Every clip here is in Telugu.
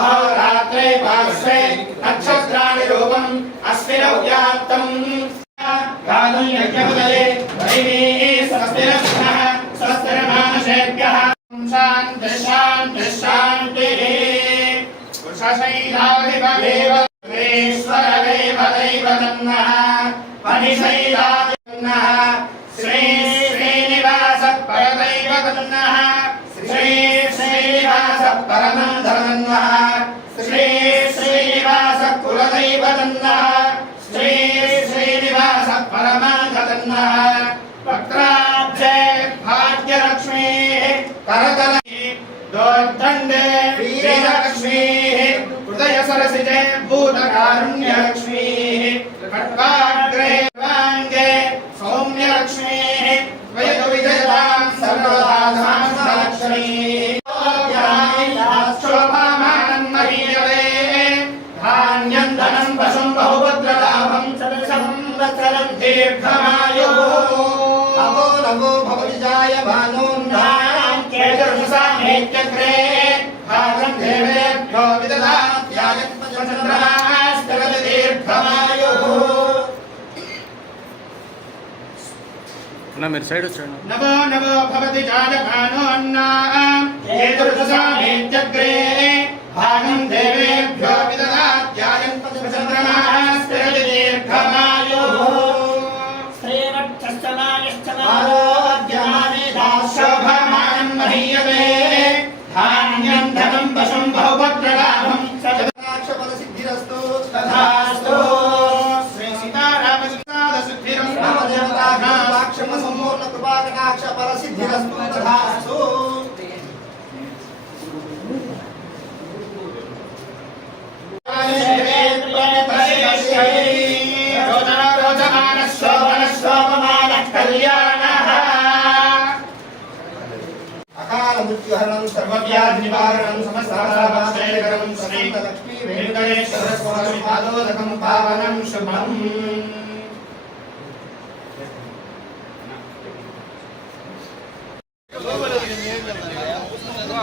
అహోరాత్రే పార్శ్వే నక్షత్రాణి రూపం అస్మిన వ్యాప్తం గాతుం యజ్ఞముదలే దైవీ స్వస్తిర పునః స్వస్తిర మానసేభ్యః శాంతి శాంతి శాంతి వృషశైలాధిపదేవ परमन्धरन्नः श्री श्रीनिवास कुलदैवतन्नः श्री श्रीनिवास परमान्धरन्नः वक्त्राब्जे भाग्यलक्ष्मीः करतले दोर्दण्डे वीरलक्ष्मीः हृदय सरसिजे भूतकारुण्यलक्ष्मीः खड्गाग्रे नमो नमो भवति जाय भानोन्नाम् केतुर्षसामेत्यग्रे भागं देवेभ्यो विददात्याजन्मचन्द्रमास्तवति दीर्घमायुः అన్న మీరు సైడ్ వచ్చాడు नमो नमो भवति जायमानोऽन्नाम् केतुर्षसामेत्यग्रे भागं देवेभ्यो विददात्याजन्मचन्द्रमास्तवति दीर्घमायुः शोभमानं कर्णाटकाक्ष परसिद्धिरस्तु तथास्तु अकाल मृत्युहरणं सर्वव्याधिनिवारणं समेतलक्ष्मी वेङ्कटेश्वरस्वामि पावनं शुभम्।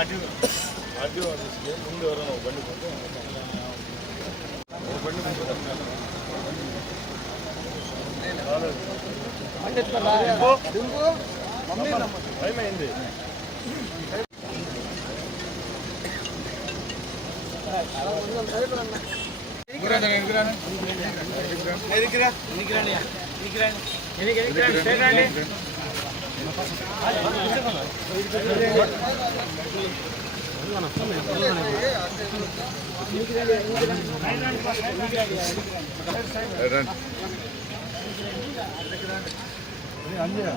ஆர்டிஓ ஆஃபீஸ்க்கு முன்னே வர நம்ம பண்ணி போட்டு இருக்கிறான் இருக்கிறான் இருக்கிறான் இருக்கிறான் అంజయ